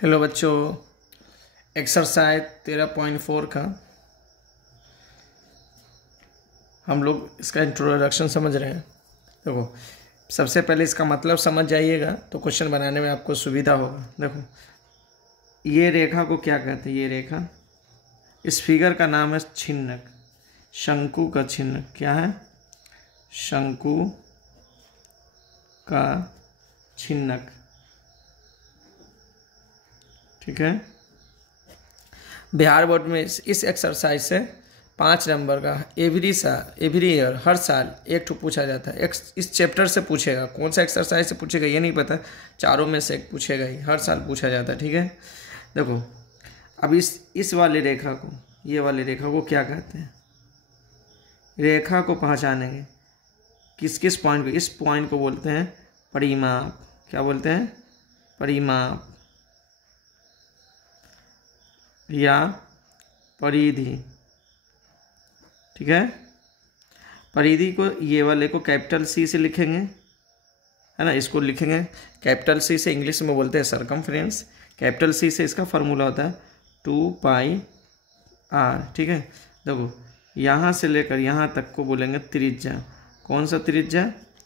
Hello बच्चों, exercise 13.4 का हम लोग इसका इंट्रोडक्शन समझ रहे हैं। देखो, सबसे पहले इसका मतलब समझ जाइएगा तो क्वेश्चन बनाने में आपको सुविधा होगा। देखो, ये रेखा को क्या कहते हैं? ये रेखा, इस फिगर का नाम है छिन्नक, शंकु का छिन्नक। क्या है? शंकु का छिन्नक। ठीक है। बिहार बोर्ड में इस एक्सरसाइज से 5 नंबर का एवरी ईयर हर साल एक ठो पूछा जाता है। इस चैप्टर से पूछेगा। कौन सा एक्सरसाइज से पूछेगा ये नहीं पता, चारों में से एक पूछेगा ही, हर साल पूछा जाता है। ठीक है। देखो, अब इस वाली रेखा को, ये वाली रेखा को क्या कहते हैं? रेखा को पहचानेंगे किस किस पॉइंट को? इस पॉइंट को बोलते हैं परिमाप। क्या बोलते हैं? परिमाप या परिधि। ठीक है। परिधि को, ये वाले को कैपिटल सी से लिखेंगे, है ना। इसको लिखेंगे कैपिटल सी से, इंग्लिश में बोलते हैं सरकमफ्रेंस। कैपिटल सी से इसका फॉर्मूला होता है 2πr। ठीक है। देखो, यहाँ से लेकर यहाँ तक को बोलेंगे त्रिज्या। कौन सा त्रिज्या?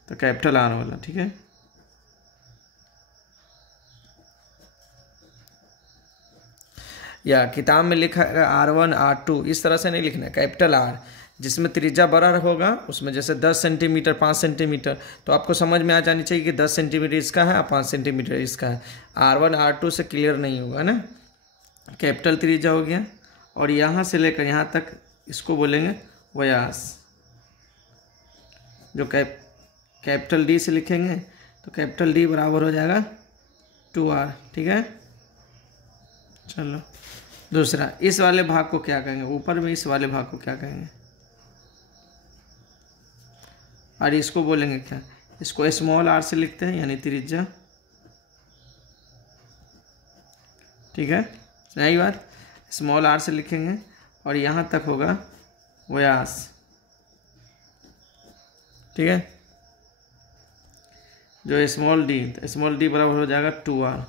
तो कैपिटल आर वाला। ठीक है। या किताब में लिखा है R1 R2, इस तरह से नहीं लिखना है। कैपिटल आर, जिसमें त्रिज्या बड़ा होगा उसमें, जैसे 10 सेंटीमीटर 5 सेंटीमीटर, तो आपको समझ में आ जानी चाहिए कि 10 सेंटीमीटर इसका है और 5 सेंटीमीटर इसका है। R1 R2 से क्लियर नहीं होगा ना। कैपिटल त्रिज्या हो गया, और यहाँ से लेकर यहाँ तक इसको बोलेंगे व्यास। जो कैपिटल डी से लिखेंगे तो कैपिटल डी बराबर हो जाएगा 2r। ठीक है। चलो, दूसरा, इस वाले भाग को क्या कहेंगे? ऊपर में इस वाले भाग को क्या कहेंगे? और इसको बोलेंगे क्या? इसको स्मॉल आर से लिखते हैं, यानी त्रिज्या। ठीक है, सही बात। स्मॉल आर से लिखेंगे और यहाँ तक होगा व्यास। ठीक है। जो स्मॉल डी बराबर हो जाएगा 2r।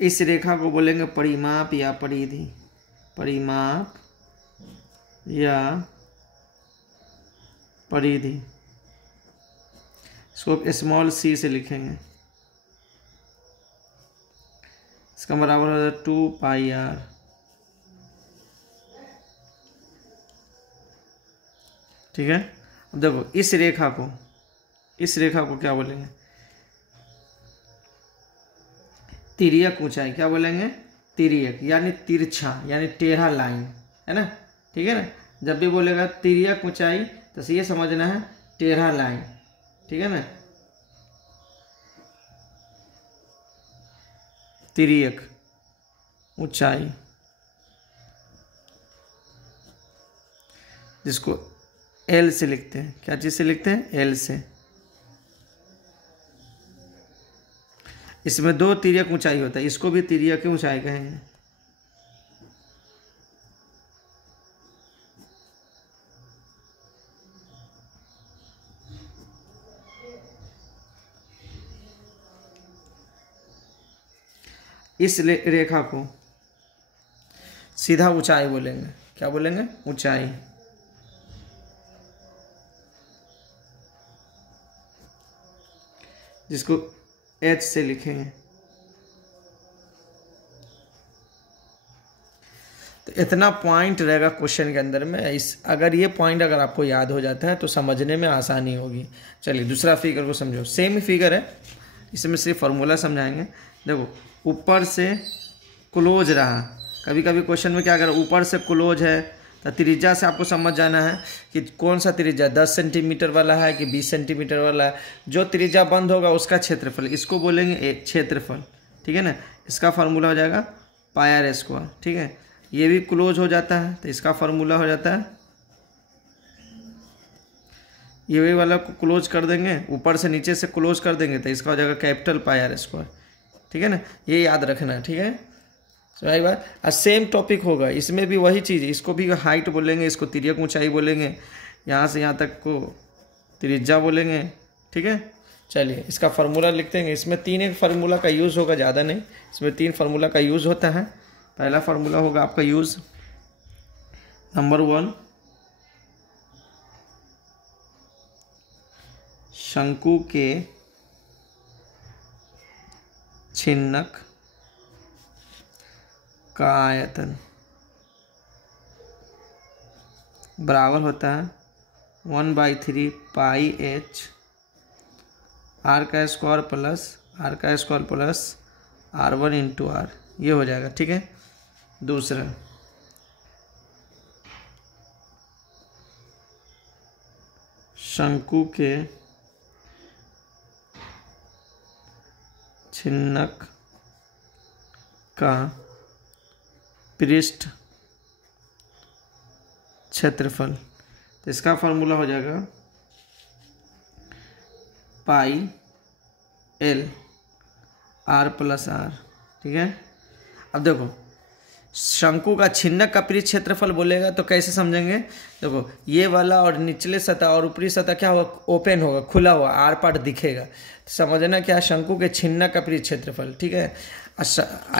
इस रेखा को बोलेंगे परिमाप या परिधि। परिमाप या परिधि। इसको स्मॉल सी से लिखेंगे, इसका बराबर हो जाएगा 2πr। ठीक है। अब देखो, इस रेखा को क्या बोलेंगे? तिर्यक ऊंचाई। क्या बोलेंगे? तिर्यक, यानी तिरछा, यानी टेढ़ा लाइन, है ना। ठीक है ना। जब भी बोलेगा तिर्यक ऊंचाई तो ये समझना है टेढ़ा लाइन। ठीक है ना। तिर्यक ऊंचाई, जिसको एल से लिखते हैं। क्या चीज से लिखते हैं? एल से। इसमें 2 तिर्यक ऊंचाई होता है, इसको भी तिर्यक ऊंचाई कहेंगे। इस रेखा को सीधा ऊंचाई बोलेंगे। क्या बोलेंगे? ऊंचाई। जिसको H से लिखेंगे। तो इतना पॉइंट रहेगा क्वेश्चन के अंदर में। अगर ये पॉइंट अगर आपको याद हो जाता है तो समझने में आसानी होगी। चलिए, दूसरा फिगर को समझो। सेम ही फिगर है, इसमें सिर्फ फॉर्मूला समझाएंगे। देखो, ऊपर से क्लोज रहा। कभी कभी क्वेश्चन में क्या करें, ऊपर से क्लोज है तो त्रिज्या से आपको समझ जाना है कि कौन सा त्रिज्या, 10 सेंटीमीटर वाला है कि 20 सेंटीमीटर वाला है। जो त्रिज्या बंद होगा उसका क्षेत्रफल, इसको बोलेंगे क्षेत्रफल। ठीक है ना। इसका फार्मूला हो जाएगा πr²। ठीक है। ये भी क्लोज हो जाता है तो इसका फार्मूला हो जाता है, ये भी वाला को क्लोज कर देंगे, ऊपर से नीचे से क्लोज कर देंगे तो इसका हो जाएगा कैपिटल πr²। ठीक है ना। ये याद रखना है। ठीक है। समझ आई बात। और सेम टॉपिक होगा इसमें भी वही चीज़, इसको भी हाइट बोलेंगे, इसको तिर्यक ऊंचाई बोलेंगे, यहाँ से यहाँ तक को त्रिज्या बोलेंगे, ठीक है। चलिए इसका फार्मूला लिखते हैं। इसमें 3 एक फार्मूला का यूज़ होगा, ज़्यादा नहीं, इसमें 3 फार्मूला का यूज़ होता है। पहला फार्मूला होगा आपका यूज़, नंबर 1, शंकु के छिन्नक का आयतन बराबर होता है 1/3 पाई h r का square plus r1 into r, ये हो जाएगा, ठीक है। दूसरा, शंकु के छिन्नक का पृष्ठ क्षेत्रफल, तो इसका फॉर्मूला हो जाएगा पाई l r प्लस r, ठीक है। अब देखो शंकु का छिन्नक का पृष्ठ क्षेत्रफल बोलेगा तो कैसे समझेंगे, देखो ये वाला और निचले सतह और ऊपरी सतह क्या होगा, ओपन होगा, खुला हुआ, आर पार्ट दिखेगा, तो समझना क्या, शंकु के छिन्नक का पृष्ठ क्षेत्रफल, ठीक है।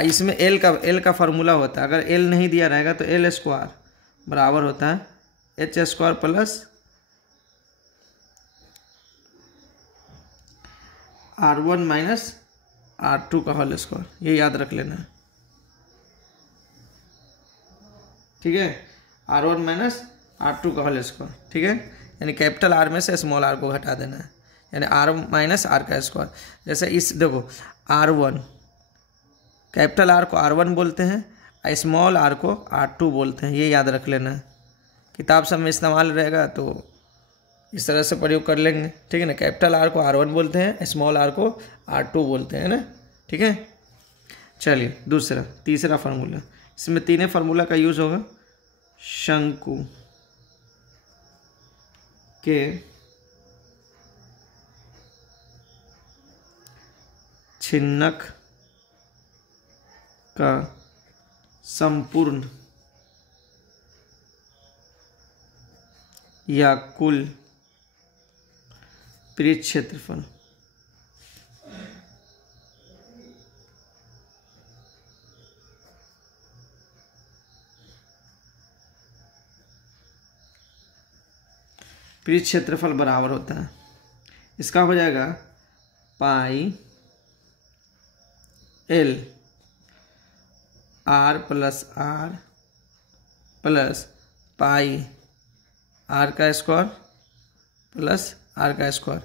इसमें एल का फार्मूला होता है, अगर एल नहीं दिया रहेगा तो एल स्क्वायर बराबर होता है H square plus r1 minus r2 का होल स्क्वायर, ये याद रख लेना है, ठीक है। r1 माइनस r2 का होल स्क्वायर, ठीक है, यानी कैपिटल R में से स्मॉल r को घटा देना है, यानी r माइनस r का स्क्वायर। जैसे इस देखो r1, कैपिटल R को r1 बोलते हैं, स्मॉल r को r2 बोलते हैं, ये याद रख लेना है, किताब सब में इस्तेमाल रहेगा तो इस तरह से प्रयोग कर लेंगे, ठीक है ना। कैपिटल R को r1 बोलते हैं, स्मॉल r को r2 बोलते हैं ना, ठीक है। चलिए तीसरा फार्मूला, इसमें 3 फार्मूला का यूज़ होगा। शंकु के छिन्नक का संपूर्ण या कुल पृष्ठ क्षेत्रफल पृष्ठ क्षेत्रफल बराबर होता है, इसका हो जाएगा पाई l r plus pi r का स्क्वायर प्लस r का स्क्वायर।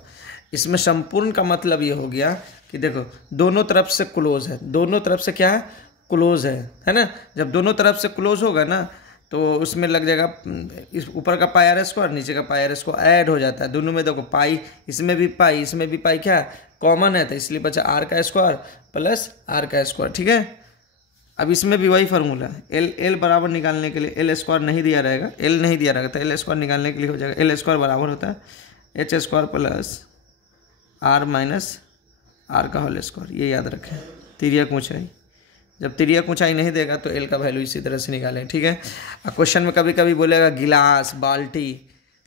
इसमें संपूर्ण का मतलब ये हो गया कि देखो दोनों तरफ से क्लोज है, दोनों तरफ से क्या है, क्लोज है ना। जब दोनों तरफ से क्लोज होगा ना तो उसमें लग जाएगा, इस ऊपर का पाई आर स्क्वायर, नीचे का पाई आर स्क्वायर ऐड हो जाता है, दोनों में देखो पाई, इसमें भी पाई क्या कॉमन है, तो इसलिए बचा आर का स्क्वायर प्लस आर का स्क्वायर, ठीक है। अब इसमें भी वही फार्मूला है, एल बराबर निकालने के लिए, एल स्क्वायर नहीं दिया रहेगा, तो एल स्क्वायर निकालने के लिए हो जाएगा एल स्क्वायर बराबर होता है H square plus R minus R का होल स्क्वायर, ये याद रखें। तिर्यक ऊंचाई, जब तिर्यक ऊंचाई नहीं देगा तो एल का वैल्यू इसी तरह से निकालें, ठीक है। क्वेश्चन में कभी कभी बोलेगा गिलास, बाल्टी,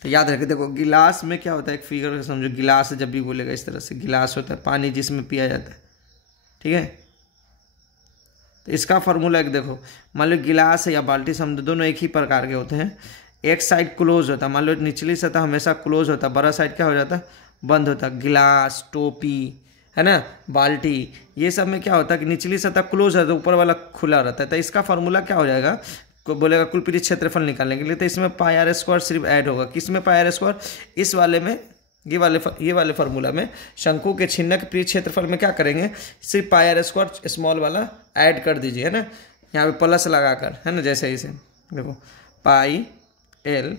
तो याद रखें, देखो गिलास में क्या होता है, एक फिगर समझो, गिलास जब भी बोलेगा इस तरह से, गिलास होता है पानी जिसमें पिया जाता है, ठीक है। तो इसका फार्मूला एक देखो, मान लो गिलास या बाल्टी समझो, दोनों एक ही प्रकार के होते हैं। एक साइड क्लोज होता है, मान लो निचली सतह हमेशा क्लोज होता है, बड़ा साइड क्या हो जाता है, बंद होता है। गिलास, टोपी, है ना, बाल्टी, ये सब में क्या होता है कि निचली सतह क्लोज है तो ऊपर वाला खुला रहता है। तो इसका फार्मूला क्या हो जाएगा, को बोलेगा कुल पृष्ठ क्षेत्रफल निकालने के लिए, तो इसमें पाई आर स्क्वायर सिर्फ ऐड होगा। किसमें पाई आर स्क्वायर, इस वाले में, ये वाले फार्मूला में शंकु के छिन्नक पृष्ठ क्षेत्रफल में क्या करेंगे, सिर्फ पाई आर स्क्वायर स्मॉल वाला ऐड कर दीजिए, है ना, यहाँ पे प्लस लगाकर, है ना। जैसे इसे देखो pi L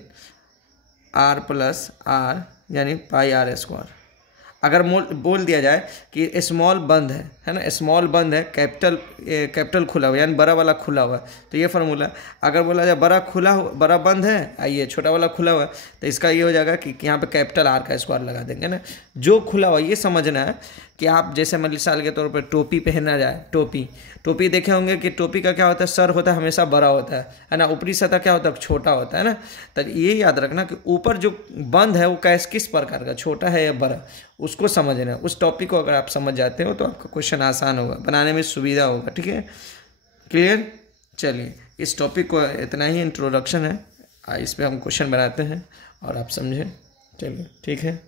R plus R यानी पाई आर स्क्वायर। अगर बोल दिया जाए कि स्मॉल बंद है है ना, स्मॉल बंद है, कैपिटल खुला हुआ यानी बड़ा वाला खुला हुआ है, तो ये फार्मूला। अगर बोला जाए बड़ा बंद है, आइए छोटा वाला खुला हुआ है, तो इसका ये हो जाएगा कि यहाँ पे कैपिटल आर का स्क्वायर लगा देंगे ना। जो खुला हुआ ये समझना है कि आप जैसे मिसाल के तौर पर टोपी पहना जाए, टोपी देखे होंगे कि टोपी का क्या होता है, सर होता है हमेशा बड़ा होता है ना, ऊपरी सतह क्या होता है, छोटा होता है ना। तो ये याद रखना कि ऊपर जो बंद है वो किस प्रकार का, छोटा है या बड़ा, उसको समझना है। उस टॉपिक को अगर आप समझ जाते हो तो आपका क्वेश्चन आसान होगा, बनाने में सुविधा होगा। ठीक है, क्लियर। चलिए, इस टॉपिक को इतना ही इंट्रोडक्शन है, इस पर हम क्वेश्चन बनाते हैं और आप समझें। चलिए ठीक है।